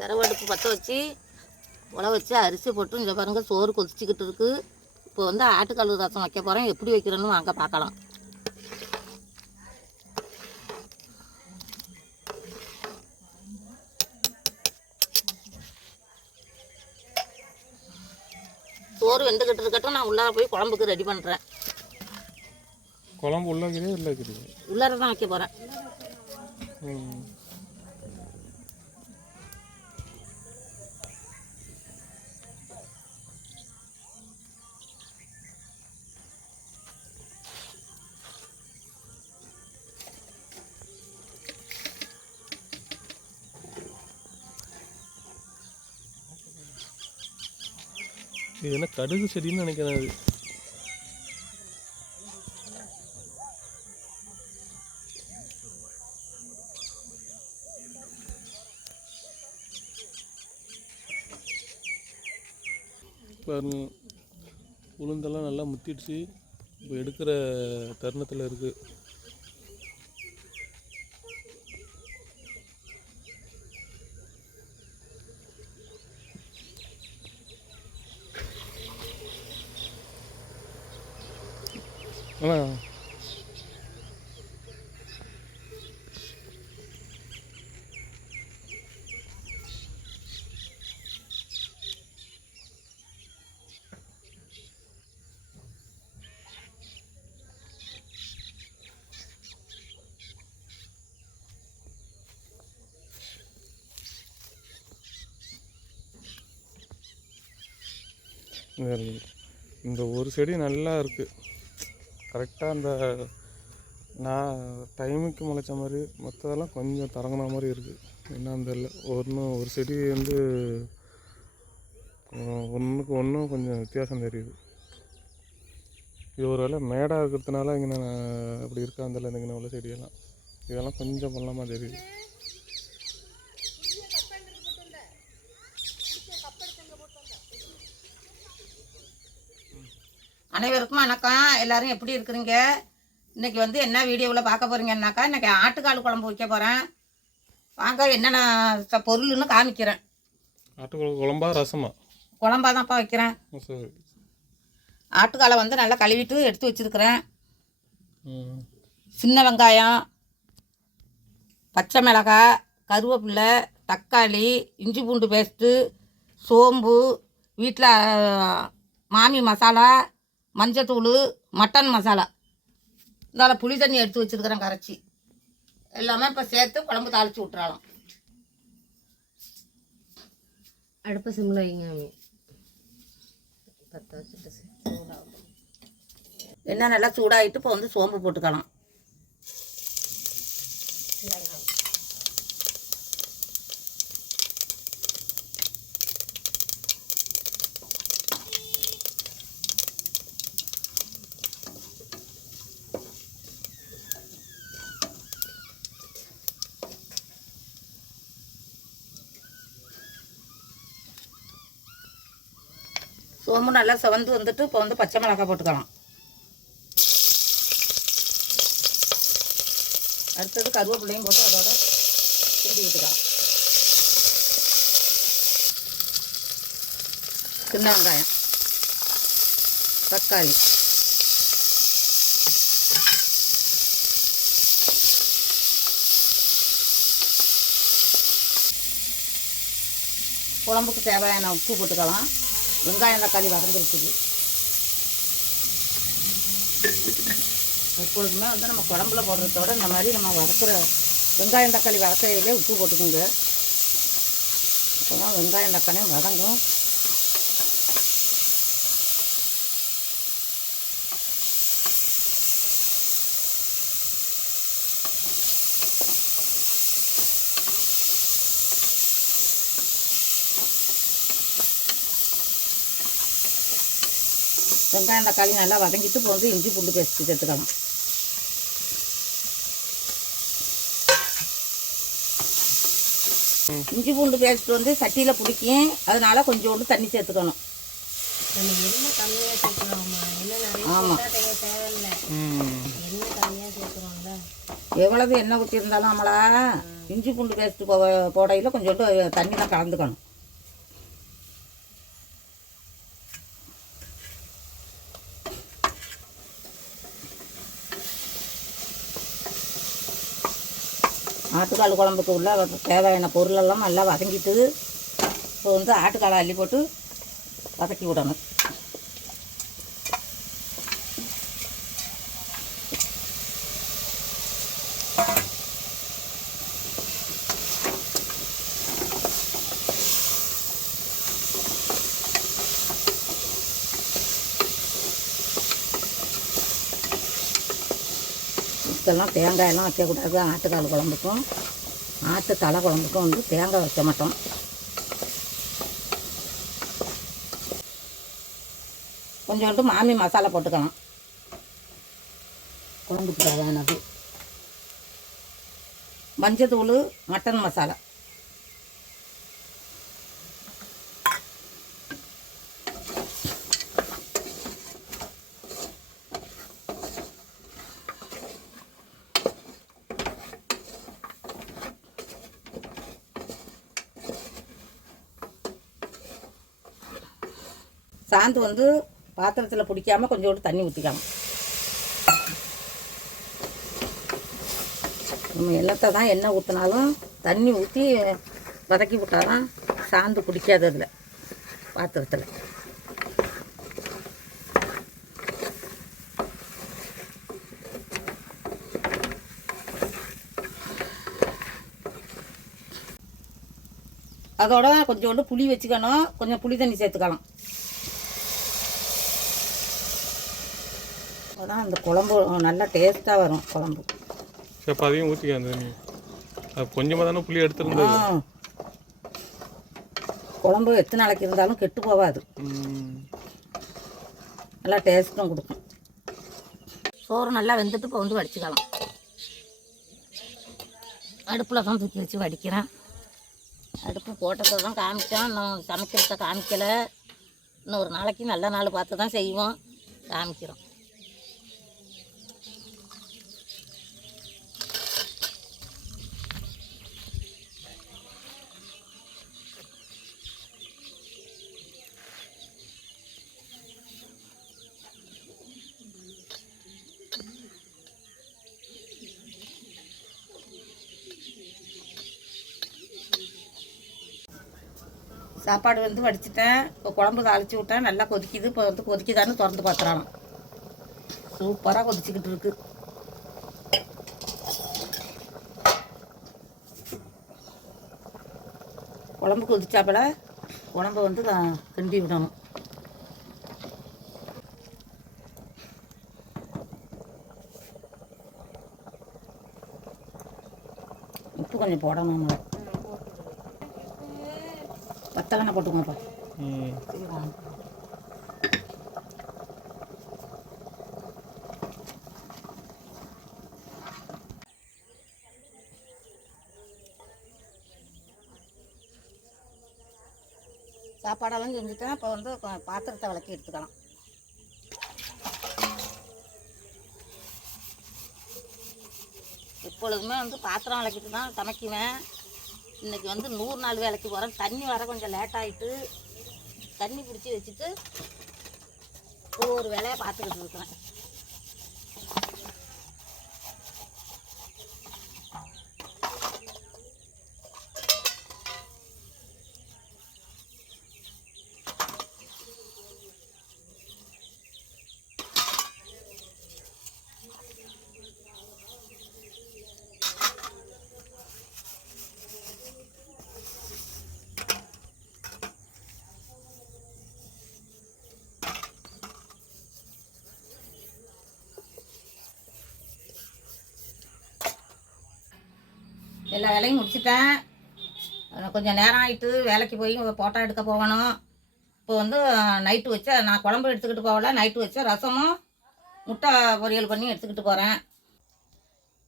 விறகு அடுப்பு பற்ற வச்சு உழ வச்சு அரிசி போட்டு இங்கே பாருங்கள் சோறு கொதிச்சிக்கிட்டு இருக்குது. இப்போ வந்து ஆட்டுக்கால் ரசம் வைக்க போகிறேன். எப்படி வைக்கிறேன்னு வாங்க பார்க்கலாம். சோறு வெந்துக்கிட்டு இருக்கட்டும், நான் உள்ளார போய் குழம்புக்கு ரெடி பண்ணுறேன். குழம்பு உள்ளே இருக்குது, உள்ளார தான் வைக்க போகிறேன். இது என்ன கடுகு செடின்னு நினைக்கிறேன். அது பாருங்க, உளுந்தெல்லாம் நல்லா முத்திடுச்சு. இப்போ எடுக்கிற தருணத்தில் இருக்குது. ஆனால் இந்த ஒரு செடி நல்லா இருக்குது. கரெக்டாக அந்த நான் டைமுக்கு முளைச்ச மாதிரி, மற்றதெல்லாம் கொஞ்சம் தரங்கின மாதிரி இருக்குது. என்னன்னு தெரியல. ஒரு செடி வந்து ஒன்றுக்கு ஒன்றும் கொஞ்சம் வித்தியாசம் தெரியுது. இது ஒரு வேளை மேடாக இருக்கிறதுனால இங்கே அப்படி இருக்கான்னு தெரியல. இங்கே உள்ள செடியெல்லாம் இதெல்லாம் கொஞ்சம் பண்ணலாமா தெரியுது. அனைவருக்கும் வணக்கம். எல்லோரும் எப்படி இருக்கிறீங்க? இன்றைக்கி வந்து என்ன வீடியோவில் பார்க்க போகிறீங்கன்னாக்கா, இன்றைக்கி ஆட்டுக்கால் குழம்பு வைக்க போகிறேன். வாங்க என்னென்ன பொருள்னு காமிக்கிறேன். ஆட்டுக்கால் குழம்பா ரசமா? குழம்பா தான்ப்பா வைக்கிறேன். சரி. ஆட்டுக்காலை வந்து நல்லா கழுவிட்டு எடுத்து வச்சுருக்கிறேன். சின்ன வெங்காயம், பச்சை மிளகாய், கருவேப்பிலை, தக்காளி, இஞ்சி பூண்டு பேஸ்ட்டு, சோம்பு, வீட்டில் மாமி மசாலா, மஞ்சத்தூள், மட்டன் மசாலா, இந்தால புளி தண்ணி எடுத்து வச்சுருக்கிறேன் கரைச்சி. எல்லாமே இப்போ சேர்த்து குழம்பு தாளித்து விட்டுறலாம். அடுப்பை சிம்மில் வைங்க. பற்ற வச்சுட்டு சூடாகும். எண்ணெய் நல்லா சூடாகிட்டு இப்போ வந்து சோம்பு போட்டுக்கலாம். சோம்பு நல்லா செவந்து வந்துட்டு இப்போ வந்து பச்சை மிளகாய் போட்டுக்கலாம். அடுத்தது கருவேப்பிலையும் போட்டு அதோட கிண்டி விட்டுக்கலாம். சின்ன வெங்காயம், தக்காளி, குழம்புக்கு தேவையான உப்பு போட்டுக்கலாம். வெங்காயம் தக்காளி வதங்கிருக்குது. எப்பொழுதுமே வந்து நம்ம குழம்புல போடுறதோட இந்த மாதிரி நம்ம வதக்குற வெங்காயம் தக்காளி வதக்கையிலே உப்பு போட்டுக்கோங்க. அப்போ தான் வெங்காயம் தக்காளியும் வதங்கும். வெங்காயம் தக்காளி நல்லா வதங்கிட்டு இப்போ வந்து இஞ்சி பூண்டு பேஸ்ட்டு சேர்த்துக்கலாம். இஞ்சி பூண்டு பேஸ்ட் வந்து சட்டியில் பிடிக்கும், அதனால கொஞ்சோண்டு தண்ணி சேர்த்துக்கணும். ஆமாம், எவ்வளவு எண்ணெய் ஊற்றிருந்தாலும் நம்மளா இஞ்சி பூண்டு பேஸ்ட்டு போடையில் கொஞ்சோண்டு தண்ணி தான் கலந்துக்கணும். ஆட்டுக்கால் குழம்புக்கு உள்ள தேவையான பொருளெல்லாம் நல்லா வதங்கிட்டு இப்போ வந்து ஆட்டுக்காலை அள்ளி போட்டு வதக்கி விடணும். இதெல்லாம் தேங்காயெல்லாம் வைக்கக்கூடாது. ஆட்டுக்கால் குழம்புக்கும் ஆட்டு தலை குழம்புக்கும் வந்து தேங்காய் வைக்க மாட்டோம். கொஞ்சோண்டு மாமி மசாலா போட்டுக்கலாம். குழம்புக்கு தேவையானது மஞ்சத்தூள், மட்டன் மசாலா. சாந்து வந்து பாத்திரத்தில் பிடிக்காமல் கொஞ்சோண்டு தண்ணி ஊற்றிக்கலாம். நம்ம எண்ணத்தை தான் எண்ணெய் ஊற்றினாலும் தண்ணி ஊற்றி வதக்கி விட்டால் தான் சாந்து பிடிக்காது அதில் பாத்திரத்தில். அதோட கொஞ்சோண்டு புளி வச்சுக்கணும். கொஞ்சம் புளி தண்ணி சேர்த்துக்கலாம். அதான் அந்த குழம்பு நல்லா டேஸ்ட்டாக வரும். குழம்பு சரி, அப்போ அதையும் ஊற்றிக்க. அந்த தண்ணி அது கொஞ்சமாக தானே புளி எடுத்துருந்தது. குழம்பு எத்தனை நாளைக்கு இருந்தாலும் கெட்டு போகாது. நல்லா டேஸ்ட்டும் கொடுக்கும். சோறு நல்லா வெந்துட்டு இப்போ வந்து வடிச்சுக்கலாம். அடுப்பில் தான் தூக்கி வச்சு வடிக்கிறேன். அடுப்பு போட்டதை தான் காமிச்சோம். இன்னும் சமைக்கிறத காமிக்கலை. இன்னும் ஒரு நாளைக்கு நல்ல நாள் பார்த்து தான் செய்வோம், காமிக்கிறோம். சாப்பாடு வந்து வடிச்சிட்டேன். இப்போ குழம்பு தாளித்து விட்டேன். நல்லா கொதிக்குது. இப்போ வந்து கொதிக்குதான்னு திறந்து பார்த்துறாங்க. சூப்பராக கொதிச்சுக்கிட்டு இருக்கு. குழம்பு கொதிச்சாப்பில் குழம்பு வந்து கிண்டி விடணும். உப்பு கொஞ்சம் போடணும். வத்தலெண்ணெய் போட்டுக்கோப்பா. சாப்பாடெல்லாம் செஞ்சுட்டேன். இப்போ வந்து பாத்திரத்தை விளக்கி எடுத்துக்கலாம். எப்பொழுதுமே வந்து பாத்திரம் விளக்கிட்டு தான் சமைக்குவேன். இன்றைக்கி வந்து 100 நாள் வேலைக்கு போகிறேன். தண்ணி வர கொஞ்சம் லேட் ஆகிட்டு தண்ணி பிடிச்சி வச்சுட்டு ஒவ்வொரு வேலையை பார்த்துக்கிட்டு இருக்கிறேன். எல்லா வேலையும் முடிச்சுட்டேன். கொஞ்சம் நேரம் ஆகிட்டு வேலைக்கு போய் போட்டோ எடுக்க போகணும். இப்போ வந்து நைட்டு வச்ச நான் குழம்பு எடுத்துக்கிட்டு போகல. நைட்டு வச்ச ரசமும் முட்டை பொரியல் பண்ணி எடுத்துக்கிட்டு போகிறேன்.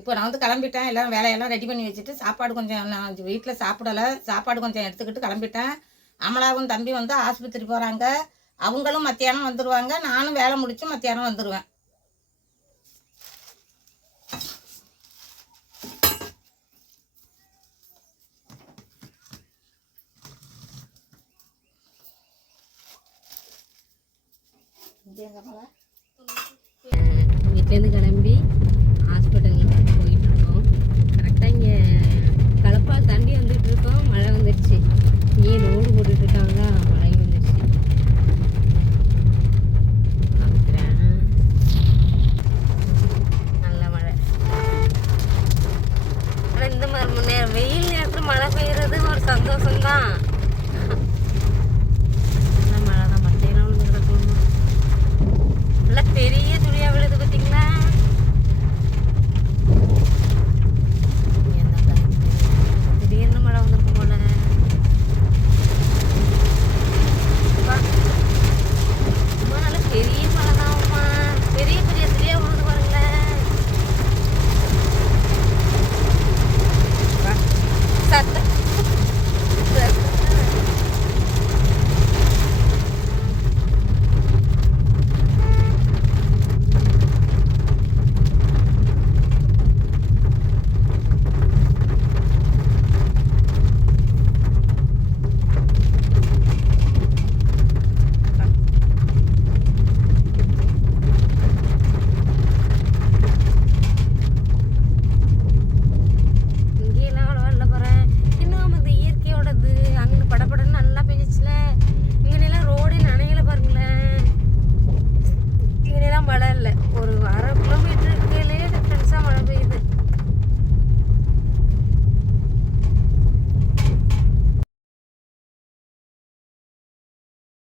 இப்போ நான் வந்து கிளம்பிட்டேன். எல்லாம் வேலையெல்லாம் ரெடி பண்ணி வச்சுட்டு சாப்பாடு கொஞ்சம் நான் வீட்டில் சாப்பிடலை. சாப்பாடு கொஞ்சம் எடுத்துக்கிட்டு கிளம்பிட்டேன். அமலாவும் தம்பி வந்து ஆஸ்பத்திரி போகிறாங்க. அவங்களும் மத்தியானம் வந்துடுவாங்க. நானும் வேலை முடித்து மத்தியானம் வந்துடுவேன். வீட்டிலேருந்து கிளம்பி ஹாஸ்பிட்டலுக்கு போயிட்டுருக்கோம். கரெக்டாக இங்கே களப்பால் தாண்டி வந்துட்டுருக்கோம். மழை வந்துடுச்சு. இங்கே ரோடு போட்டுட்ருக்காங்க. மழை வந்துடுச்சு. காமிக்கிறேன். நல்ல மழை. ஆனால் இந்த மாதிரி வெயில் நேரத்தில் மழை பெய்யுறது ஒரு சந்தோஷம்தான்.